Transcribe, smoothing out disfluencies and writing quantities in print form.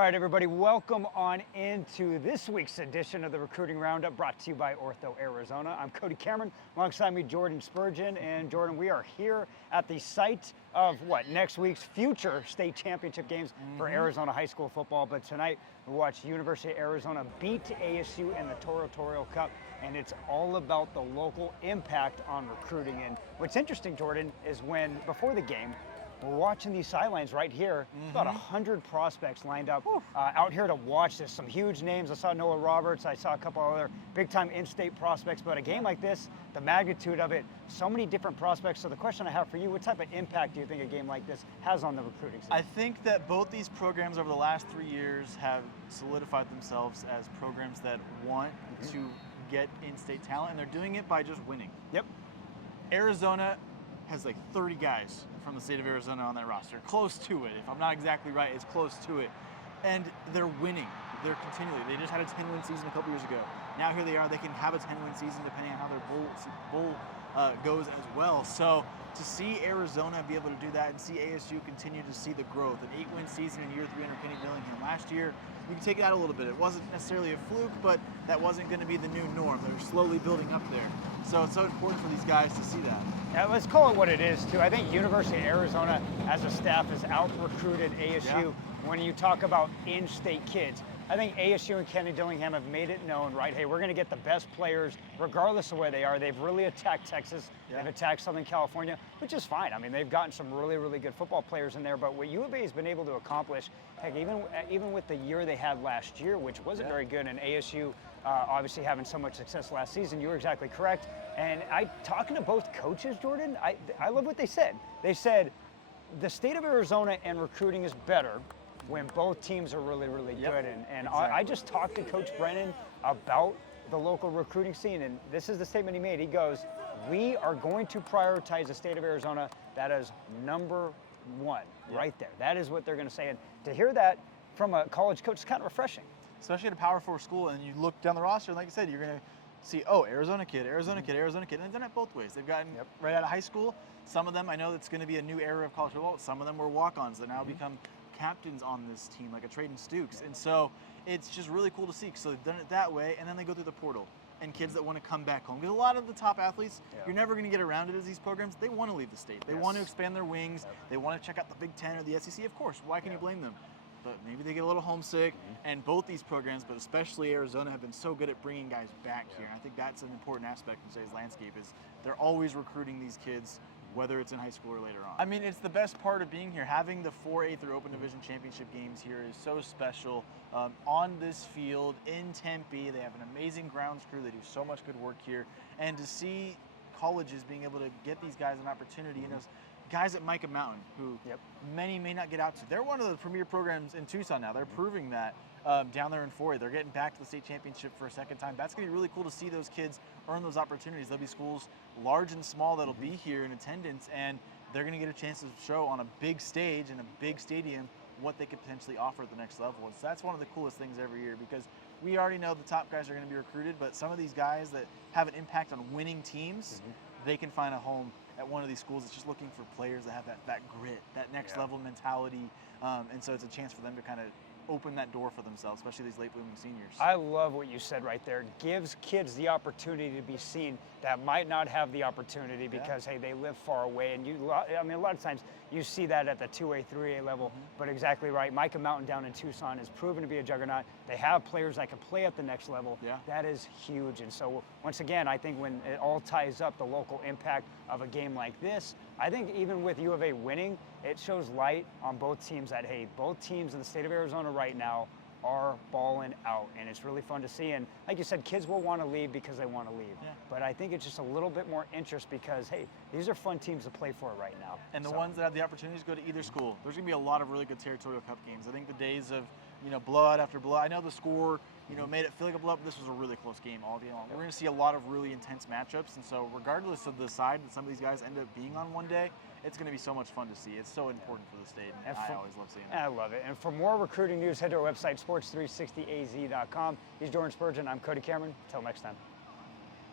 All right, everybody, welcome on into this week's edition of the Recruiting Roundup, brought to you by Ortho, Arizona. I'm Cody Cameron, alongside me, Jordan Spurgeon. And Jordan, we are here at the site of next week's future state championship games for Arizona high school football. But tonight, we watched University of Arizona beat ASU in the Territorial Cup, and it's all about the local impact on recruiting. And what's interesting, Jordan, is before the game, we're watching these sidelines right here. About 100 prospects lined up out here to watch this. Some huge names. I saw Noah Roberts. I saw a couple other big-time in-state prospects. But a game like this, the magnitude of it, so many different prospects. So the question I have for you, what type of impact do you think a game like this has on the recruiting scene? I think that both these programs over the last 3 years have solidified themselves as programs that want to get in-state talent, and they're doing it by just winning. Yep. Arizona has like 30 guys from the state of Arizona on that roster. Close to it. If I'm not exactly right, it's close to it. And they're winning. They're continually. They just had a 10-win season a couple years ago. Now here they are. They can have a 10-win season depending on how their bowl goes as well. So to see Arizona be able to do that and see ASU continue to see the growth, an 8-win season in year 3 under Kenny Dillingham last year, you can take it out a little bit. It wasn't necessarily a fluke, but that wasn't going to be the new norm. They were slowly building up there. So it's so important for these guys to see that. Yeah, let's call it what it is, too. I think University of Arizona, as a staff, has out-recruited ASU when you talk about in-state kids. I think ASU and Kenny Dillingham have made it known, right, hey, we're going to get the best players regardless of where they are. They've really attacked Texas. They've attacked Southern California, which is fine. I mean, they've gotten some really, really good football players in there. But what U of A has been able to accomplish, heck, even with the year they had last year, which wasn't very good, and ASU obviously having so much success last season, you were exactly correct. And talking to both coaches, Jordan, I love what they said. They said the state of Arizona and recruiting is better when both teams are really, really good. And exactly. I just talked to Coach Brennan about the local recruiting scene, and this is the statement he made. He goes, we are going to prioritize the state of Arizona. That is number one right there. That is what they're going to say. And to hear that from a college coach is kind of refreshing. Especially at a Power 4 school, and you look down the roster, and like I said, you're going to see, oh, Arizona kid, Arizona kid, Arizona kid. And they've done it both ways. They've gotten right out of high school. Some of them, I know it's going to be a new era of college football. Some of them were walk-ons that now become captains on this team, like a Traden Stukes. And so it's just really cool to see. So they've done it that way, and then they go through the portal. And kids that want to come back home. Because a lot of the top athletes, you're never going to get around it as these programs. They want to leave the state. They want to expand their wings. They want to check out the Big Ten or the SEC. Of course, why can you blame them? But maybe they get a little homesick. And both these programs, but especially Arizona, have been so good at bringing guys back here. And I think that's an important aspect in today's landscape is they're always recruiting these kids, whether it's in high school or later on. I mean, it's the best part of being here. Having the 4A through Open Division Championship games here is so special. On this field in Tempe, they have an amazing grounds crew. They do so much good work here. And to see colleges being able to get these guys an opportunity, guys at Micah Mountain, who many may not get out to. They're one of the premier programs in Tucson now. They're proving that down there in 4A. They're getting back to the state championship for a second time. That's going to be really cool to see those kids earn those opportunities. There'll be schools large and small that'll be here in attendance, and they're going to get a chance to show on a big stage in a big stadium what they could potentially offer at the next level. And so that's one of the coolest things every year, because we already know the top guys are going to be recruited, but some of these guys that have an impact on winning teams, they can find a home at one of these schools that's just looking for players that have that grit, that next level mentality. And so it's a chance for them to kind of open that door for themselves, especially these late blooming seniors. I love what you said right there. It gives kids the opportunity to be seen that might not have the opportunity because, hey, they live far away. And a lot of times you see that at the 2A, 3A level, but exactly right. Micah Mountain down in Tucson is proven to be a juggernaut. They have players that can play at the next level. That is huge. And so once again, I think when it all ties up, the local impact of a game like this, I think even with U of A winning, it shows light on both teams that, hey, both teams in the state of Arizona right now are balling out, and it's really fun to see. And like you said, kids will want to leave because they want to leave. But I think it's just a little bit more interest because, hey, these are fun teams to play for right now. And the ones that have the opportunities to go to either school, there's going to be a lot of really good Territorial Cup games. I think the days of, blowout after blowout, I know the score, made it feel like a blowout, but this was a really close game all day long. We're going to see a lot of really intense matchups, and so regardless of the side that some of these guys end up being on one day, it's going to be so much fun to see. It's so important for the state, and I always love seeing it. I love it. And for more recruiting news, head to our website, sports360az.com. He's Jordan Spurgeon. I'm Cody Cameron. Until next time.